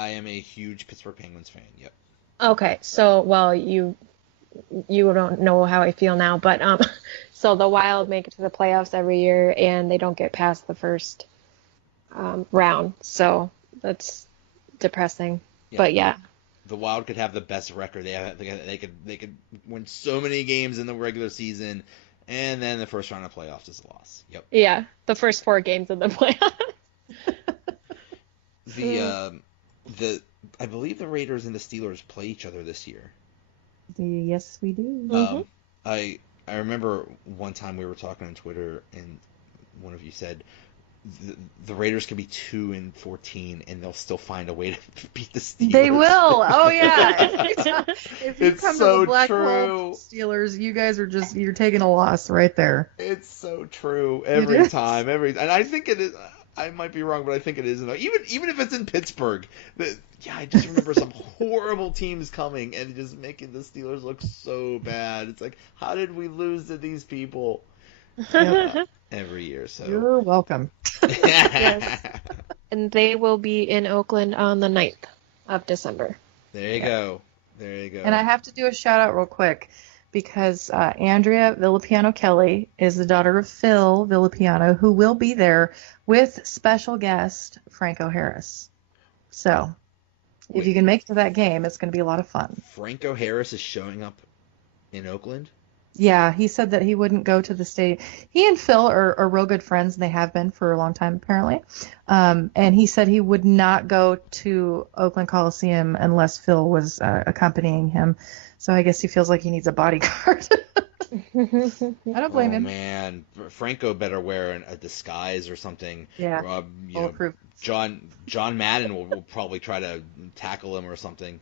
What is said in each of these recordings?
I am a huge Pittsburgh Penguins fan. Yep. Okay, so well, you don't know how I feel now, but so the Wild make it to the playoffs every year, and they don't get past the first round, so that's depressing. Yeah. But yeah, The Wild could have the best record. They could win so many games in the regular season, and then the first round of playoffs is a loss. Yep. yeah, the first 4 games of the playoffs. The I believe the Raiders and the Steelers play each other this year. Yes, we do. Mm-hmm. I remember one time we were talking on Twitter, and one of you said the Raiders could be 2-14, and they'll still find a way to beat the Steelers. They will. Oh yeah. If you It's come so to the Black true. Hole Steelers, you guys are you're taking a loss right there. It's so true every time. And I think it is. I might be wrong, but I think it is. Even if it's in Pittsburgh, I just remember some horrible teams coming and just making the Steelers look so bad. It's like, how did we lose to these people? Every year, so You're welcome. Yes. And they will be in Oakland on the 9th of December. There you go. There you go. And I have to do a shout out real quick because Andrea Villapiano Kelly is the daughter of Phil Villapiano, who will be there with special guest Franco Harris. So if you can make it to that game, it's going to be a lot of fun. Franco Harris is showing up in Oakland? Yeah, he said that he wouldn't go to the stadium. He and Phil are real good friends, and they have been for a long time, apparently. And he said he would not go to Oakland Coliseum unless Phil was accompanying him. So I guess he feels like he needs a bodyguard. I don't blame him. Man, Franco better wear a disguise or something. Yeah, John Madden will probably try to tackle him or something.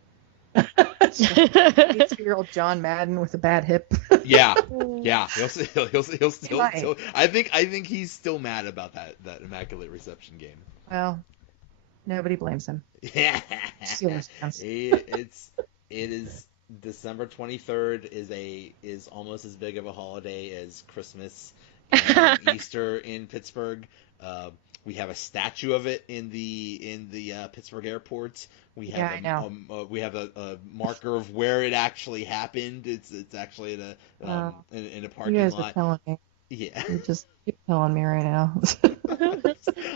18-year-old John Madden with a bad hip. Yeah. He'll still. I think he's still mad about that immaculate reception game. Well, nobody blames him. Yeah. Steelers fans. It is December 23rd is almost as big of a holiday as Christmas and Easter in Pittsburgh. We have a statue of it in the Pittsburgh airport. We have a marker of where it actually happened. It's actually in a parking you guys lot. Are telling me. Yeah, you're telling me right now.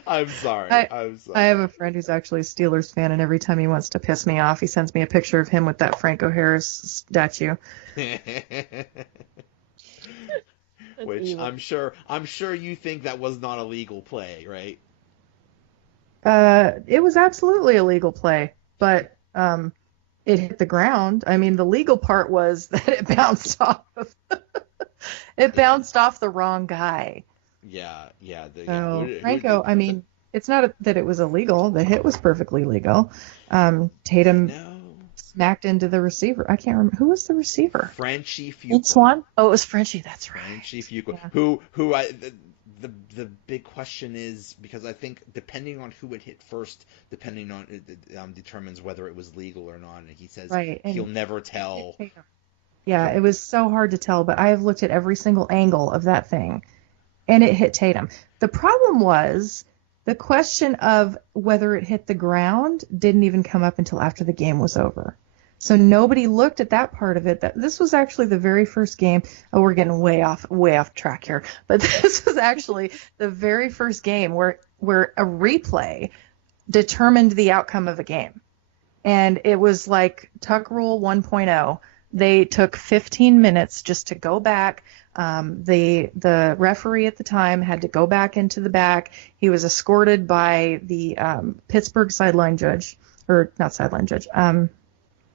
I'm sorry. I have a friend who's actually a Steelers fan, and every time he wants to piss me off, he sends me a picture of him with that Franco Harris statue. Which evil. I'm sure you think that was not a legal play, right? It was absolutely a legal play, but it hit the ground. I mean, the legal part was that it bounced off the wrong guy. Yeah. Franco, I mean, it's not that it was illegal. The hit was perfectly legal. Tatum smacked into the receiver. I can't remember. Who was the receiver? Frenchie Fuqua. Swan? Oh, it was Frenchie. That's right. Frenchie Fuqua. Yeah. The big question is, because I think depending on who it hit first, determines whether it was legal or not. And he says he'll never tell. Yeah, it was so hard to tell, but I have looked at every single angle of that thing, and it hit Tatum. The problem was the question of whether it hit the ground didn't even come up until after the game was over. So nobody looked at that part of it. This was actually the very first game. Oh, we're getting way off track here. But this was actually the very first game where a replay determined the outcome of a game. And it was like Tuck Rule 1.0. They took 15 minutes just to go back. The referee at the time had to go back into the back. He was escorted by the Pittsburgh sideline judge, or not sideline judge.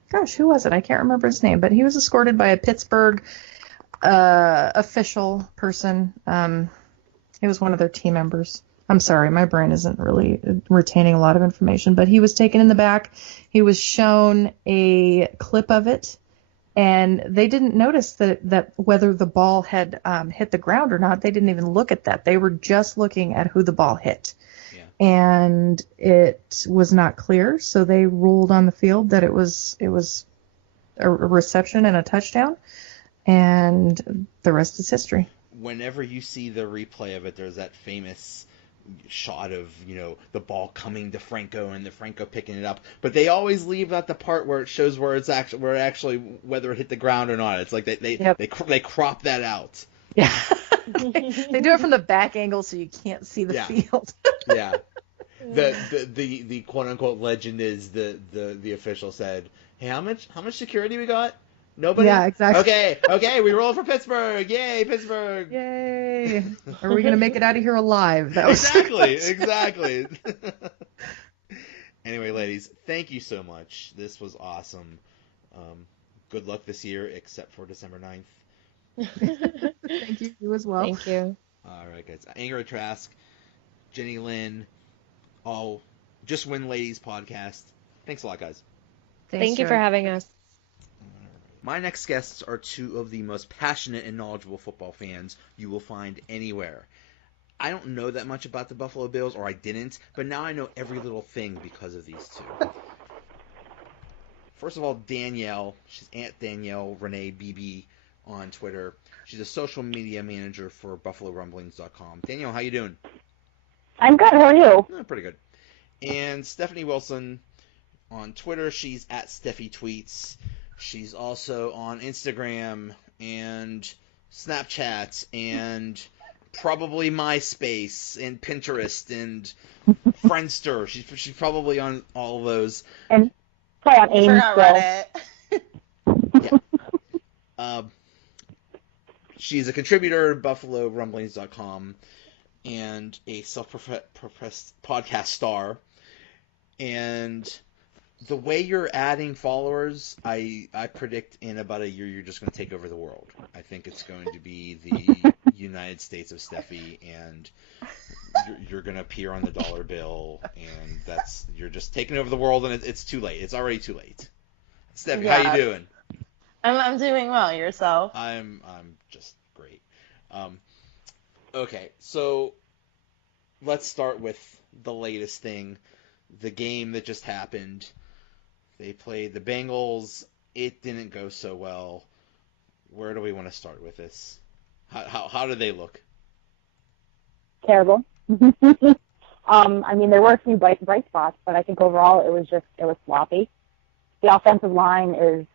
Gosh, who was it? I can't remember his name, but he was escorted by a Pittsburgh official person. It was one of their team members. I'm sorry, my brain isn't really retaining a lot of information, but he was taken in the back. He was shown a clip of it, and they didn't notice that whether the ball had hit the ground or not. They didn't even look at that. They were just looking at who the ball hit. And it was not clear, so they ruled on the field that it was a reception and a touchdown, and the rest is history. Whenever you see the replay of it, there's that famous shot of, the ball coming to Franco and the Franco picking it up, but they always leave out the part where it shows whether it hit the ground or not. It's like they crop that out. Yeah. They do it from the back angle so you can't see the field. Yeah. The quote unquote legend is the official said, "Hey, how much security we got? Nobody." Yeah, exactly. Okay, we roll for Pittsburgh. Yay, Pittsburgh. Yay. Are we gonna make it out of here alive? That was exactly. Anyway, ladies, thank you so much. This was awesome. Good luck this year, except for December 9th. Thank you. You as well. Thank you. All right, guys. Angria Trask, Jenny Lynn, all Just Win Ladies podcast. Thanks a lot, guys. Thank you for having us. My next guests are two of the most passionate and knowledgeable football fans you will find anywhere. I don't know that much about the Buffalo Bills, or I didn't, but now I know every little thing because of these two. First of all, Danyel. She's Aunt Danyel Renee BB on Twitter. She's a social media manager for BuffaloRumblings.com. Danyel, how you doing? I'm good. How are you? Pretty good. And Stephanie Wilson on Twitter. She's at Steffi Tweets. She's also on Instagram and Snapchat and probably MySpace and Pinterest and Friendster. She's probably on all of those. And probably on Reddit. Yeah. She's a contributor to BuffaloRumblings.com and a self-professed podcast star. And the way you're adding followers, I predict in about a year you're just going to take over the world. I think it's going to be the United States of Steffi, and you're going to appear on the dollar bill, and you're just taking over the world, and it's too late. It's already too late. Steffi, how you doing? I'm doing well. Yourself? I'm just great. Okay, so let's start with the latest thing, the game that just happened. They played the Bengals. It didn't go so well. Where do we want to start with this? How do they look? Terrible. I mean, there were a few bright spots, but I think overall it was sloppy. The offensive line is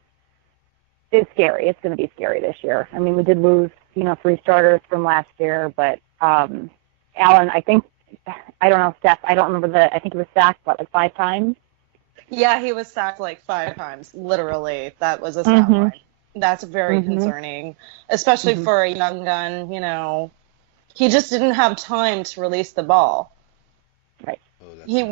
scary. It's going to be scary this year. I mean, we did lose, 3 starters from last year, but Allen, I don't know, Steph, I don't remember I think he was sacked, 5 times? Yeah, he was sacked 5 times. Literally, that was a stat line. That's very concerning, especially for a young gun. He just didn't have time to release the ball. Right. We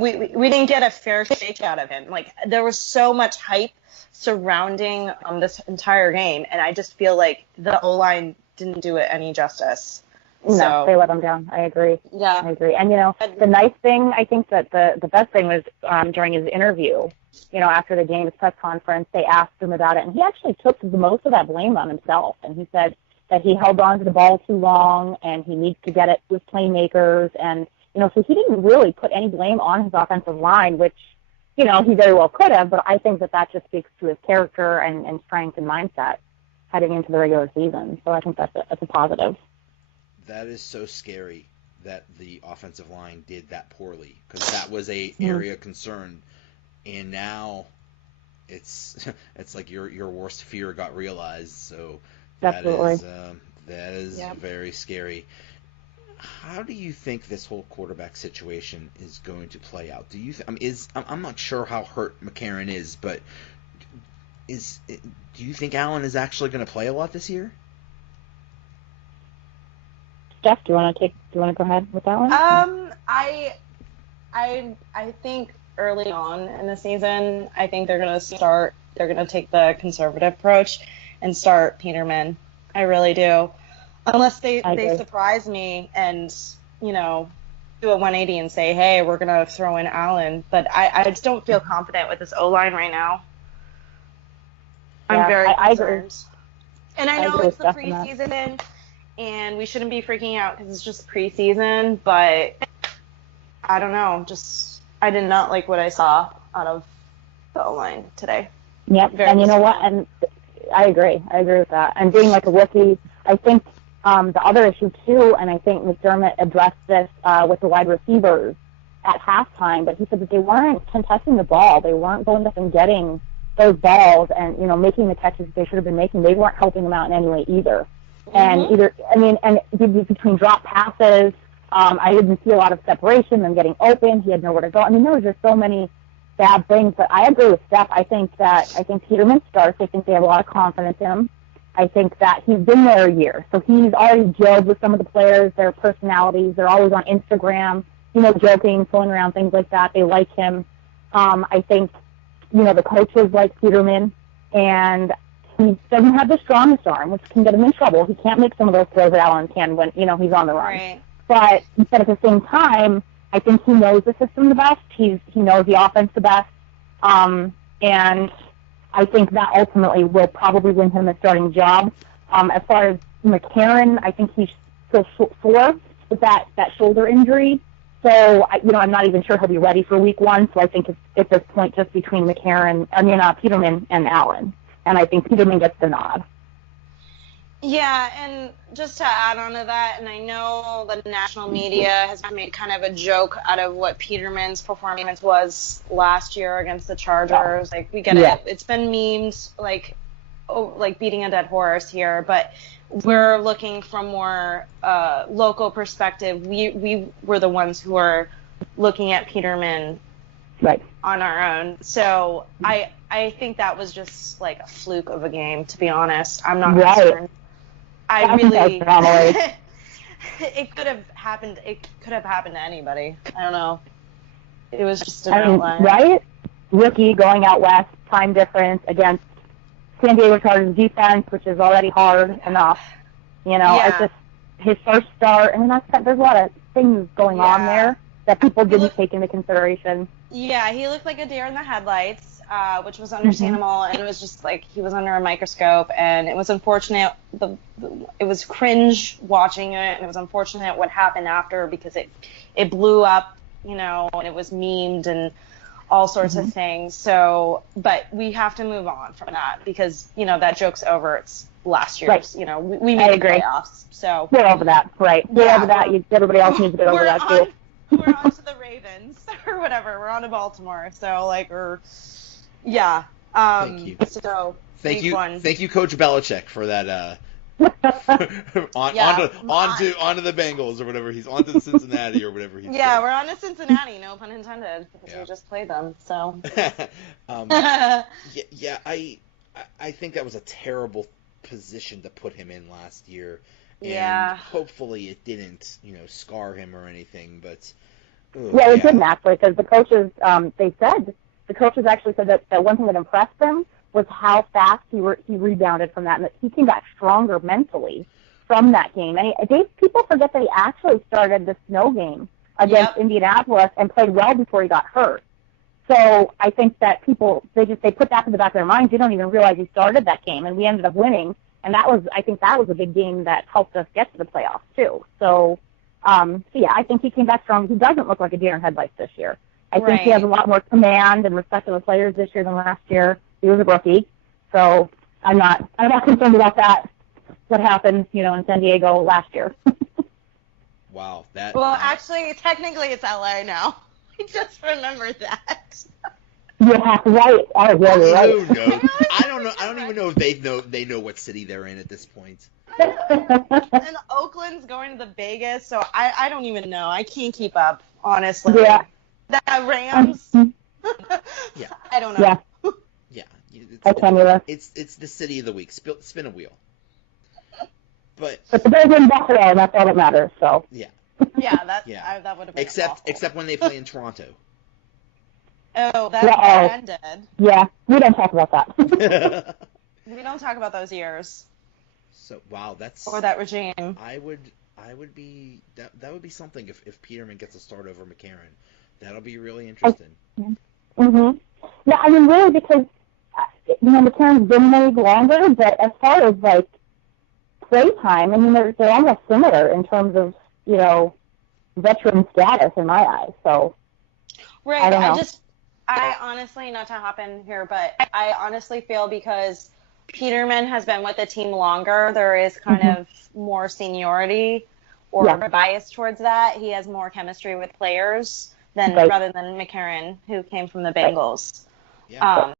didn't get a fair shake out of him. There was so much hype surrounding this entire game, and I just feel like the O-line didn't do it any justice. No, they let him down. I agree. Yeah. I agree. And, the nice thing, I think that the best thing was during his interview, after the game, his press conference, they asked him about it, and he actually took the most of that blame on himself. And he said that he held on to the ball too long, and he needs to get it to his playmakers. And, so he didn't really put any blame on his offensive line, which, he very well could have, but I think that just speaks to his character and strength and mindset heading into the regular season. So I think that's a positive. That is so scary that the offensive line did that poorly, because that was a area of concern, and now it's like your worst fear got realized. So that is very scary. How do you think this whole quarterback situation is going to play out? Do you I'm not sure how hurt McCarron is, but do you think Allen is actually going to play a lot this year? Steph, do you want to go ahead with that one? I think early on in the season, I think they're going to take the conservative approach and start Peterman. I really do. Unless they surprise me and, do a 180 and say, hey, we're going to throw in Allen. But I just don't feel confident with this O-line right now. I'm very concerned. And I know it's the preseason, and we shouldn't be freaking out because it's just preseason, but I don't know. I did not like what I saw out of the O-line today. Yep, and you know what? And I agree with that. And being like a rookie, I think the other issue too, and I think McDermott addressed this with the wide receivers at halftime, but he said that they weren't contesting the ball. They weren't going up and getting those balls and, making the catches that they should have been making. They weren't helping them out in any way either. Mm-hmm. And between drop passes, I didn't see a lot of separation, them getting open. He had nowhere to go. I mean, there was just so many bad things, but I agree with Steph. I think Peterman starts. I think they have a lot of confidence in him. I think that he's been there a year, so he's already gelled with some of the players, their personalities. They're always on Instagram, joking, fooling around, things like that. They like him. I think, the coaches like Peterman, and he doesn't have the strongest arm, which can get him in trouble. He can't make some of those throws that Allen can when, he's on the run. Right. But at the same time, I think he knows the system the best. He knows the offense the best. And I think that ultimately will probably win him a starting job. As far as McCarron, I think he's still sore with that shoulder injury. So, I'm not even sure he'll be ready for week 1. So I think it's at this point just between Peterman and Allen. And I think Peterman gets the nod. Yeah, and just to add on to that, and I know the national media has made kind of a joke out of what Peterman's performance was last year against the Chargers. Yeah. Like, we get it. It's been memed, like beating a dead horse here, but we're looking from more local perspective. We were the ones who are looking at Peterman on our own. So I think that was just like a fluke of a game, to be honest. I'm not concerned. I really it could have happened. It could have happened to anybody. I don't know. It was just an outlier. Right? Rookie going out west, time difference against San Diego Chargers defense, which is already hard enough. It's just his first start. I mean, there's a lot of things going on there that people didn't take into consideration. Yeah, he looked like a deer in the headlights, which was understandable, and it was just like he was under a microscope, and it was unfortunate. It was cringe watching it, and it was unfortunate what happened after because it blew up, and it was memed and all sorts of things. So, but we have to move on from that because, that joke's over. It's last year's, we made the playoffs. So we're over that, right? We're over that. Everybody else needs to get over that too. We're on to the Ravens or whatever. We're on to Baltimore. So Thank you. So thank you, Coach Belichick, for that. Onto the Bengals or whatever. He's onto the Cincinnati or whatever he's. Yeah, we're on to Cincinnati. No pun intended. Because we just played them. So. I think that was a terrible position to put him in last year. And hopefully it didn't, scar him or anything. But it didn't actually, because the coaches, the coaches actually said that one thing that impressed them was how fast he rebounded from that, and that he came back stronger mentally from that game. And people forget that he actually started the snow game against Indianapolis and played well before he got hurt. So I think that people they put that in the back of their minds. They don't even realize he started that game, and we ended up winning. And I think that was a big game that helped us get to the playoffs too. So I think he came back strong. He doesn't look like a deer in headlights this year. I think he has a lot more command and respect of the players this year than last year. He was a rookie, so I'm not concerned about that. What happened, in San Diego last year. Wow, that. Well, actually, technically, it's LA now. I just remembered that. Yeah, right. Oh, yeah, you're right. Who knows? I don't know. I don't even know if they know what city they're in at this point. And Oakland's going to the Vegas, so I don't even know. I can't keep up, honestly. Yeah. That Rams. Yeah. I don't know. Yeah. Yeah. It's the city of the week. Spin a wheel. But the Bears in Buffalo, and that's all that matters. So. Yeah. Yeah, that would have been awful. Except when they play in Toronto. Oh, that ended. Yeah, we don't talk about that. We don't talk about those years. So wow, that's or that regime. I would be that would be something if Peterman gets a start over McCarron. That'll be really interesting. Yeah, I mean, really, because McCarron's been in the league longer, but as far as play time, I mean, they're almost similar in terms of veteran status in my eyes. So right, I don't know. I honestly, not to hop in here, but I honestly feel because Peterman has been with the team longer, there is kind of more seniority or a bias towards that. He has more chemistry with players than rather than McCarron, who came from the Bengals. Yeah.